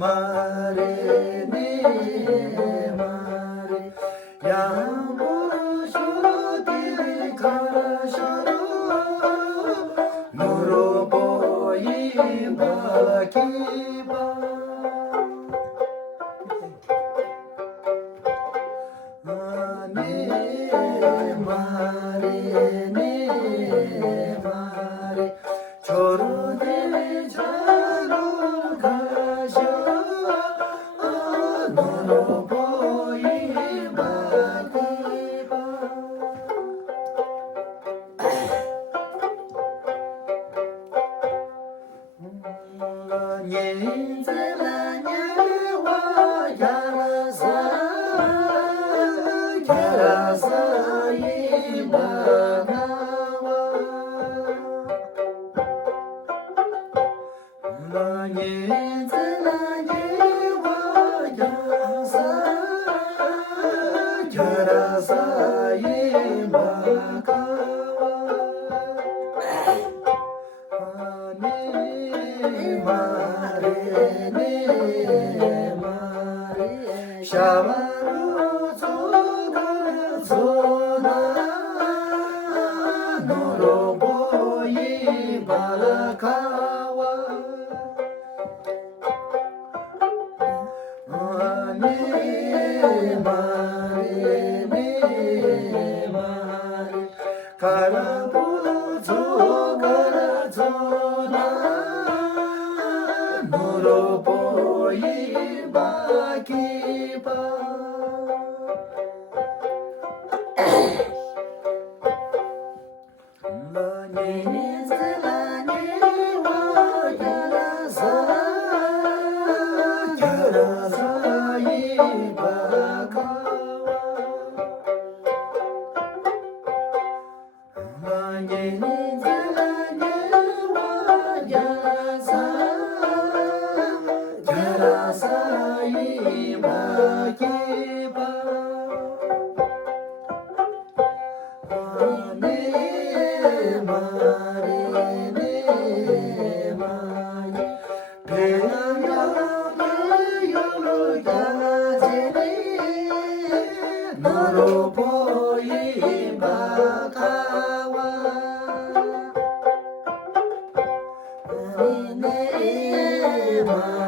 말에 내 말에 양보쇼 딜 가쇼로 누로 보이 바기바 내 말에 내 말에 저런데 자러 가셔 너로 보이 바기바 예즈라냐와 야라사 이바나와 예즈라냐와 야라사 이바가와 내 말에 내 말에 샤바로 조나 너로 보이 바라카와 내 말에 내 말에 가라보로 가라조나 너로 보이 바기바 야라사 이바기바 내 말에 내 말에 배양여로 가지네 너로 보이 바가와 내 말